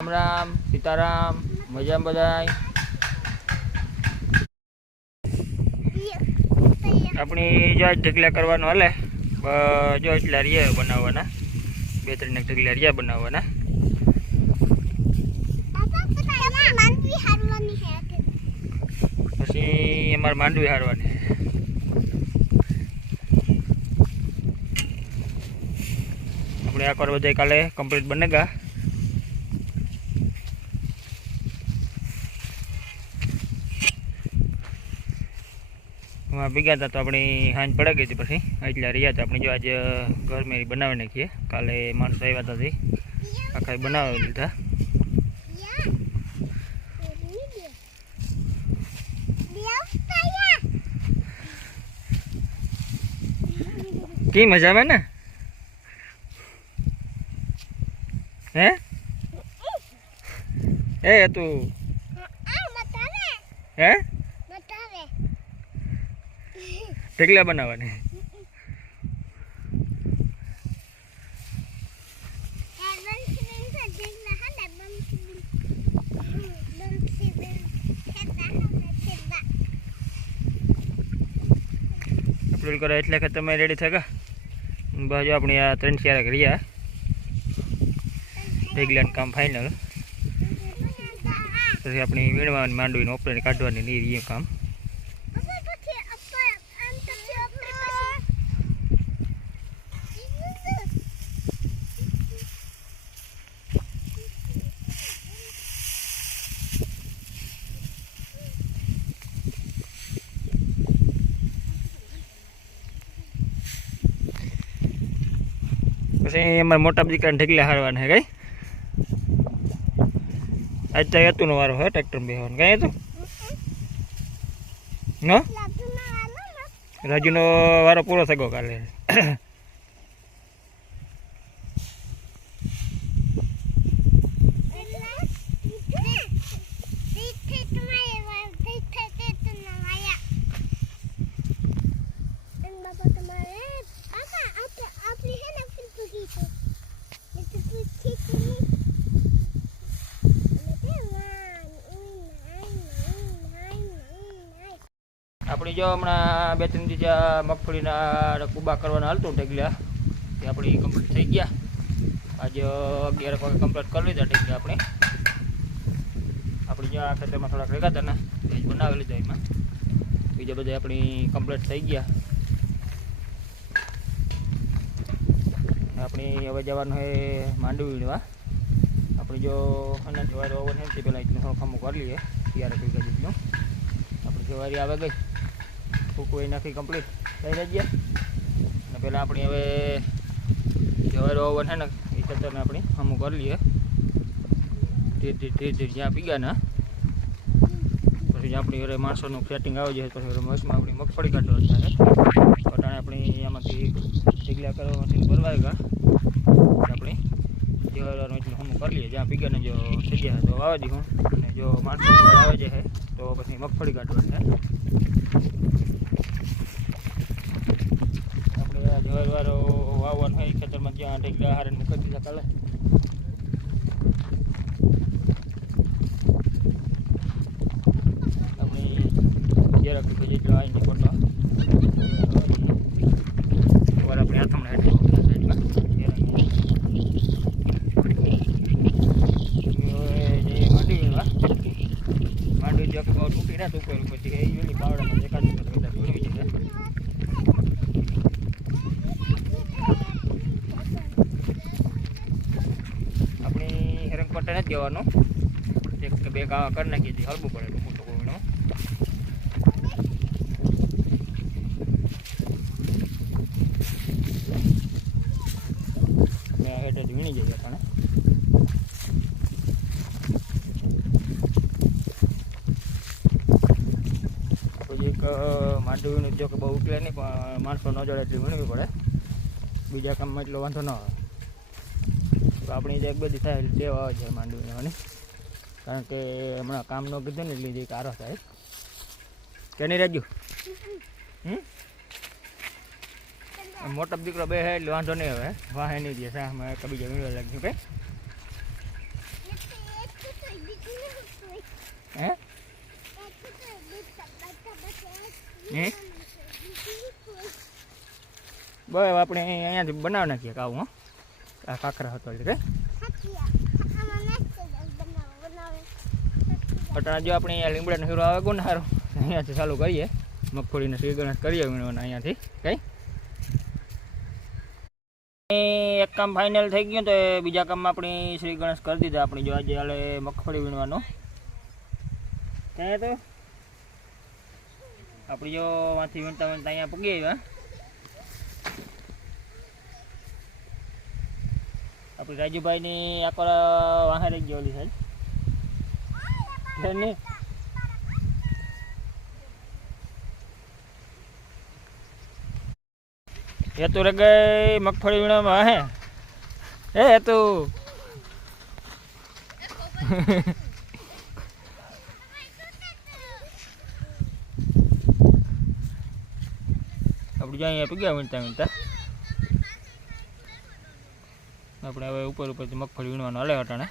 રામ રામ સીતારામ, મજામાં બધાય? આપણે જો ઢગલા કરવાનું હાલે જો એટલા રહ્યા બનાવવાના. બે ત્રણ ઢગલા રહ્યા બનાવવાના. પછી અમારે માંડવી હારવાની. આપણે આ કરવા બધા કાલે કમ્પ્લીટ બનેગા. ભેગા હતા તો આપણી હાંજ પડી ગઈ હતી પછી. એટલા રહ્યા હતા આપણે જો આજે ઘર મેરી બનાવી નાખીએ. કાલે માણસો આવ્યા હતા તે આખા બનાવી લીધા. કી આવે ને? હે? એ તું હે? ઢગલા બનાવવાની. અપલોડ કરો એટલે કે તમે રેડી થયા બાજુ આપણી આ ત્રણ ચાર રહ્યા ઢગલાનું કામ ફાઇનલ પછી આપણી વીણવાની માંડવીને ઓપરેટ કાઢવાની એ કામ. પછી અમારા મોટા દીકરાને ઢગલા હારવાના હે કઈ આજ તો હતું નો વારો હે ટ્રેક્ટર બેહવાનું. કઈ હતું ન? રાજુનો વારો પૂરો થયો કાલે. આપણી જો હમણાં બે ત્રણ દિવસ મગફળીના કુબા કરવાના હાલતું ઢગલા તે આપણી કમ્પ્લીટ થઈ ગયા. આજે અગિયાર વાગે કમ્પ્લીટ કરી લીધા ઢગલા આપણે. આપણે જ્યાં ખેતરમાં થોડાક રેગા હતા ને, એ બનાવી લીધા એમાં. બીજા બધા આપણી કમ્પ્લીટ થઈ ગયા. આપણી હવે જવાનું છે માંડવી વીણવા આપણે જો અને જવારી ઓવન છે ને તે પહેલાં એટલું થોડું ખમું કરી લઈએ ત્યારે કઈ જેટલું. આપણી જવારી આવે ગઈ. ફૂકવાઈ નાખી કમ્પ્લીટ થઈ ગયા અને પહેલાં આપણે હવે જવારો ઓવન છે ને, એ ખેતરને આપણે અમુક કરી લઈએ. ધીરે ધીરે ધીરે ધીરે જ્યાં પીગા ને, પછી આપણી ઘરે માણસોનું સેટિંગ આવી જાય પછી હવે મસમાં આપણી મગફળી કાઢો થાય અટાણે આપણી એમાંથી ઢીગલા કરવા મશીન ભરવાય ગયા આપણે જવારવાનું એટલે હું કરી લઈએ, જ્યાં પીગાને જો થઈ ગયા તો વાવા દઉં અને જો માણસો આવે છે તો પછી મગફળી કાઢવાની આપણે આ જવારવાળો વાવવાનું હોય ખેતરમાં જ્યાં ઢીગલા હારે મૂકી દીધા કાલે આપણે જરાક જેટલો આવીને ફોટો વાર આપણે હાથમાં હેઠળ સાઈડમાં માંડવી વેવા માંડવી જો કે બહુ તૂટી ના તૂટેલું પછી એ યુની પાવડામાં એકાદ વખત બધા ભૂલી જશે આપણે હેરંગ નથી દેવાનું એક કે બે કાવા કરી નાખીએ છીએ, હલવું પડે ટૂંકું ટૂંકું વીણો હેઠળ વીણી જઈએ પણ પછી એક માંડવીનું ઉદ્યોગ બહુ ઉકલે નહીં પણ માણસો ન જોડે એટલી વીણવી પડે. બીજા કામમાં એટલો વાંધો ન આવે. તો આપણી જે એક બધી થાય એટલે ટેવ આવે છે માંડવીને કારણ કે હમણાં કામ ન કીધું ને એટલી જે કારો થાય. કે નહીં રાજુ? હમ? મોટો દીકરો બે હે એટલે વાંધો નહીં હવે વાહે નહીં દે સામે કબી વીણવા લાગ્યું કે હે? હે? બસ આપણે અહીંયાથી બનાવી નાખીએ કાવું, હા. કાકરા હતો એટલે અટાણા જો આપણે અહીંયા લીમડાનો હીરો આવે કોને સારો અહીંયાથી ચાલુ કરીએ. મગફળીને શ્રીગણેશ કરીએ વીણવાના અહીંયાથી, કઈ? એક કામ ફાઇનલ થઈ ગયું તો બીજા કામમાં આપણી શ્રી ગણેશ કરી દીધા. આપણી જો આજે હાલે મગફળી વીણવાનો. ક્યાં તો આપણી જો માંથી વીણતા વણતા અહીંયા પગી આવ્યા. આપણી રાજુભાઈની આકોર વાહે રહી ગયો ઓલી સાહેબ એ તું રે ગઈ મગફળી વીણામાં હે? એ તું આપણે જ્યાં અહીંયા પગ્યા વીણતા વીણતા. આપણે હવે ઉપર ઉપરથી મગફળી વીણવાનો હલે અટાણે.